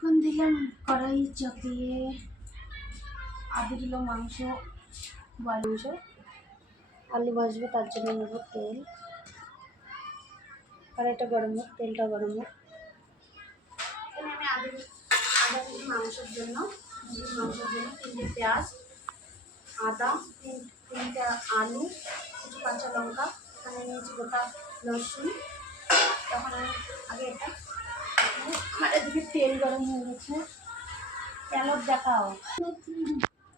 এখন দিলাম কড়াই চাপিয়ে, আধ কিলো মাংস, মাংস আলু ভাজবো, তার জন্য নেব তেল। কড়াইটা গরম হোক, তেলটা গরম হোক। এখানে আমি আধা কেজি মাংসের জন্য 3টে পেঁয়াজ, আদা, 3টে আলু, কিছু কাঁচা লঙ্কা, এখানে নিয়েছি গোটা রসুন। তখন আমি আগে এটা, আমার এদিকে তেল গরম হয়ে গেছে, তেলত দেখাও।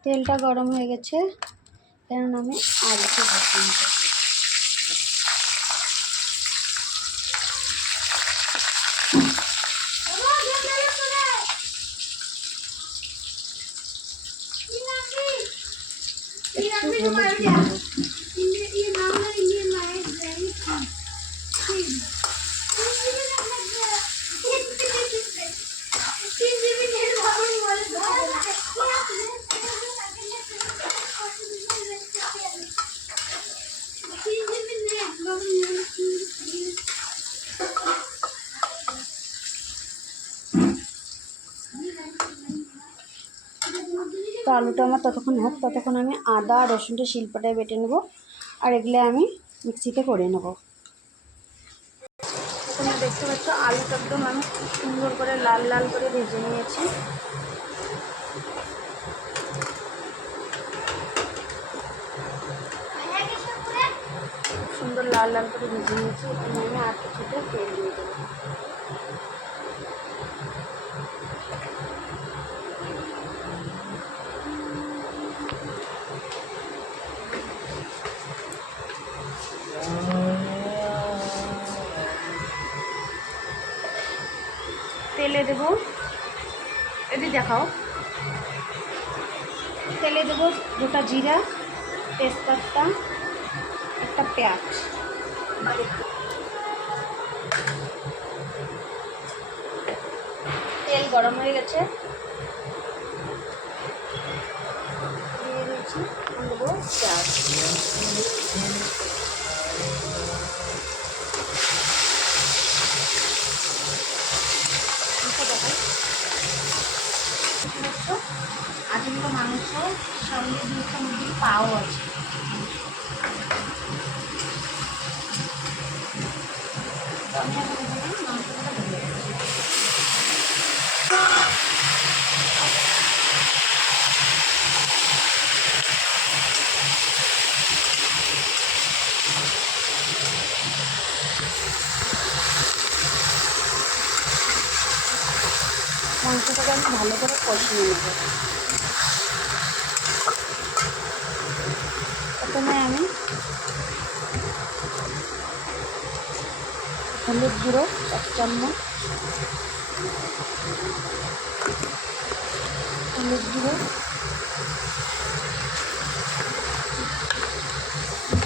তেলটা গরম হয়ে গেছে, কারণ আমি আলুকে ভেজে নেব। তো আলুটা আমার ততক্ষণ হোক, ততক্ষণ আমি আদা রসুনটা শিলপাটায় বেটে নেব, আর এগুলো আমি মিক্সিতে করে নেব। তোমরা দেখতে পাচ্ছ আলুটা একদম আমি সুন্দর করে লাল লাল করে ভেজে নিয়েছি। সুন্দর লাল লাল করে ভেজে নিয়েছি। এখানে আমি আর কিছুটা তেল দিয়ে দেবো। তেলে দেবো, এটি দেখাও। তেলে দেবো গোটা জিরা, তেজপাতা, একটা পেঁয়াজ। তেল গরম হয়ে গেছে, দিয়ে দিয়েছি, দেবো পেঁয়াজ। আজগুলো মাংস, সঙ্গে 2টা মুরগির পাও আছে। আমি এখন মাংসটা ধুয়ে রাখছি। মাংসটাকে আমি ভালো করে কষিয়ে নেব। প্রথমে আমি হলুদ গুঁড়ো 1 চামচ, হলুদ গুঁড়ো,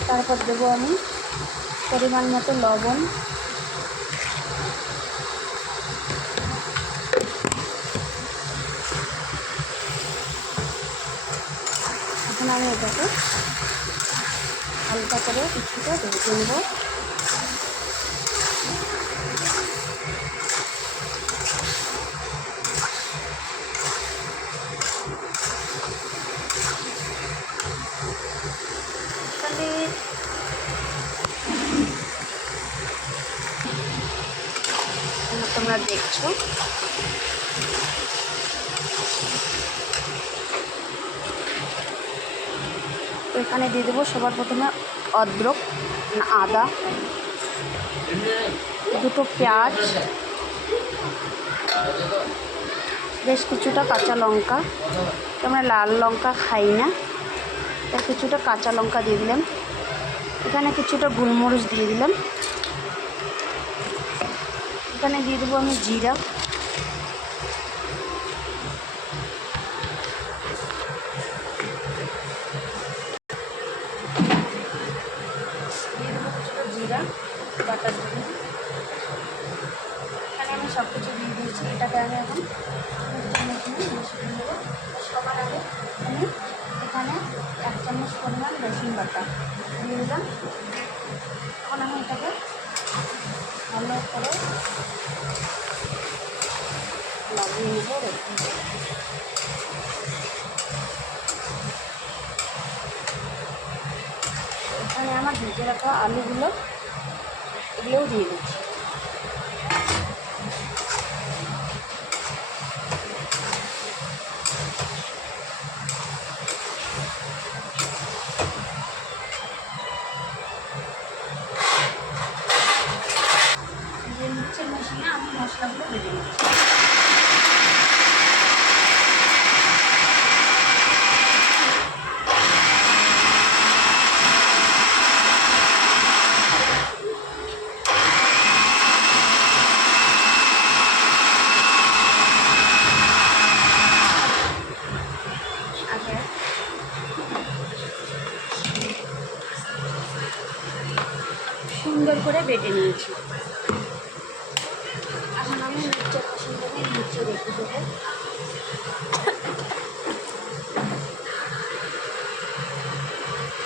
তারপর দেবো আমি পরিমাণ মতো লবণ, এখন আমি এটাকে হালকা করে কিছুটা ভেজে নেব। তোমরা দেখছো তো এখানে দিয়ে দেবো সবার প্রথমে অদ্রক, আদা, 2টো পেঁয়াজ, বেশ কিছুটা কাঁচা লঙ্কা। আমরা লাল লঙ্কা খাই না, তার কিছুটা কাঁচা লঙ্কা দিয়ে দিলাম। এখানে কিছুটা গোলমরিচ দিয়ে দিলাম। এখানে দিয়ে দেবো আমি জিরা, জিরা বাটা দিয়ে এখানে আমি সব কিছু দিয়ে দিয়েছি। এটাকে আমি এখন মিশিয়ে দেবো। সবার আগে আমি এখানে 1 চামচ পরিমাণ রসুন বাটা দিয়ে দিলাম। এখন আমি এটাকে ভালো করে লাগিয়ে কষিয়ে নেব। এখানে আমার ভেজে রাখা আলুগুলো এগুলোও দিয়ে দিচ্ছি। মিক্সচার মেশিনে আমি মশলাগুলো ভেজে নিচ্ছি। সুন্দর করে বেটে নিয়েছি। এখন আমি মিক্সচার মেশিনটাকে নিচে রেখে দেবো।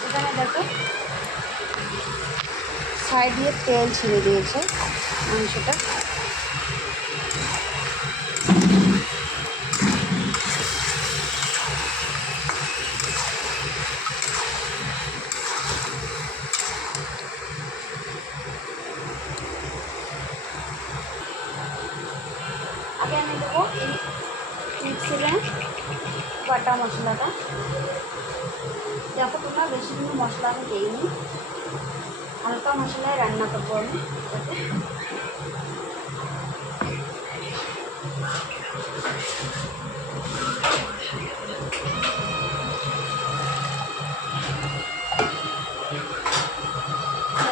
এখানে দেখো সাইড দিয়ে তেল ছেড়ে দিয়েছে মাংসটা। আগে আমি দেবো এই মিক্সিতে বাটা মশলাটা। দেখো তোমরা বেশি কোনো মশলা আমি দিইনি, হালকা মশলায় রান্না করবো আমি।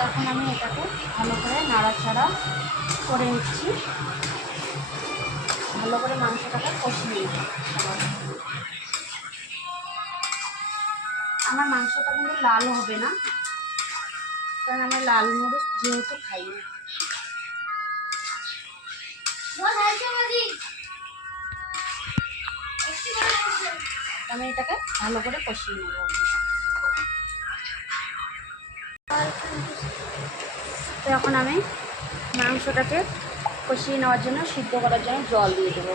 এখন আমি এটাকে ভালো করে নাড়াচাড়া করে নিচ্ছি, ভালো করে মাংসটাকে কষিয়ে নিচ্ছি। আমার মাংসটা কিন্তু লাল হবে না, কারণ আমরা লাল মরিচ যেহেতু খাই না। আমি এটাকে ভালো করে কষিয়ে নেব। তো এখন আমি মাংসটাকে কষিয়ে নেওয়ার জন্য, সিদ্ধ করার জন্য জল দিয়ে দেবো।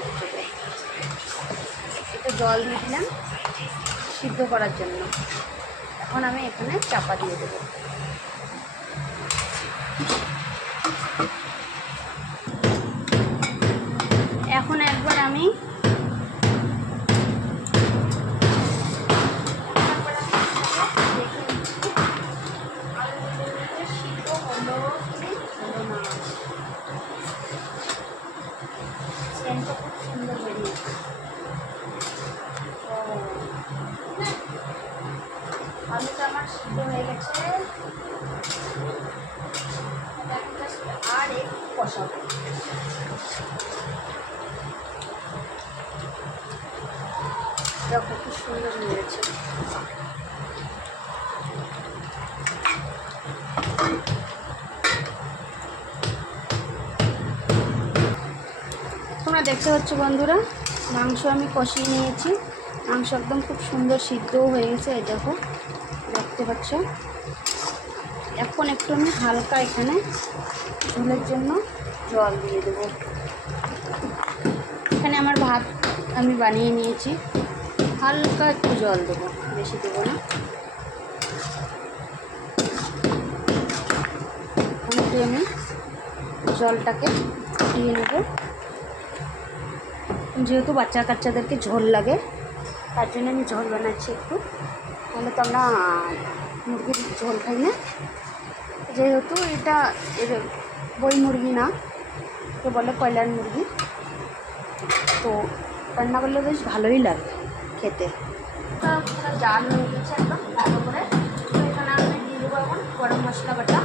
একটু জল দিয়ে দিলাম সিদ্ধ করার জন্য। এখন আমি এখানে চাপা দিয়ে দেবো। এখন একবার আমি সিদ্ধ হলো না, সেন্টটা খুব সুন্দর বেরিয়েছে। আলুটা আমার সিদ্ধ হয়ে গেছে, আর একটু কষাবো। দেখো খুব সুন্দর হয়েছে। তোমরা দেখতে পাচ্ছ বন্ধুরা, মাংস আমি কষিয়ে নিয়েছি। মাংস একদম খুব সুন্দর সিদ্ধও হয়ে গেছে। এই দেখো দেখতে পাচ্ছ। এখন একটু আমি হালকা এখানে ঝোলের জন্য জল দিয়ে দেবো। এখানে আমার ভাত আমি বানিয়ে নিয়েছি, হালকা একটু জল দেবো, বেশি দেবো না। একটু আমি জলটাকে ফুটিয়ে নেব, যেহেতু বাচ্চা কাচ্চাদেরকে ঝোল লাগে তার জন্য আমি ঝোল বানাচ্ছি একটু, তাহলে তো আমরা মুরগির ঝোল খাই না। যেহেতু এটা বই মুরগি না, কে বলে কয়লার মুরগি, তো রান্না করলে বেশ ভালোই লাগে খেতে। জাল হয়ে গেছে একদম ভালো করে। তো এখানে আমি দিয়ে দেবো এখন গরম মশলা বাটা।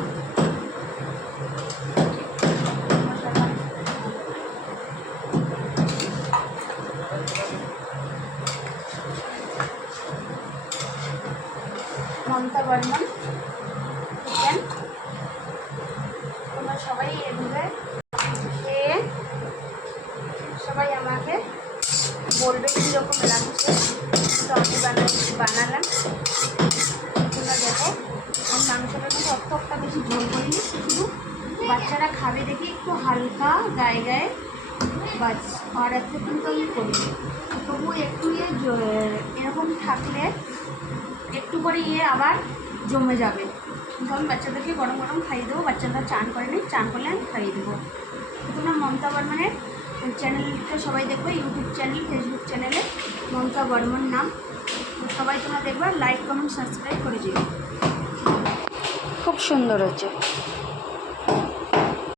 মমতা বর্মন চিকেন। তোমরা সবাই এভাবে খেয়ে সবাই আমাকে বলবে কীরকম লাগছে। তো আমি বানালাম। তোমরা দেখো আর মাংসটা কিন্তু অতটা বেশি ঝোল করিনি, শুধু বাচ্চারা খাবে দেখি একটু হালকা গায়ে গায়ে বাস, আর একটা কিন্তু আমি করিনি। তবু একটু এরকম থাকলে একটু করে আবার জমে যাবে। কিন্তু আমি বাচ্চাদেরকে গরম গরম খাইয়ে দেবো। বাচ্চারা চান করেনি, চান করলে আমি খাইয়ে দেবো। তোমরা মমতা বর্মনের চ্যানেলটা সবাই দেখবে, ইউটিউব চ্যানেল, ফেসবুক চ্যানেলে মমতা বর্মন নাম। সবাই তোমরা দেখবে, লাইক কমেন্ট সাবস্ক্রাইব করে দিও। খুব সুন্দর হচ্ছে।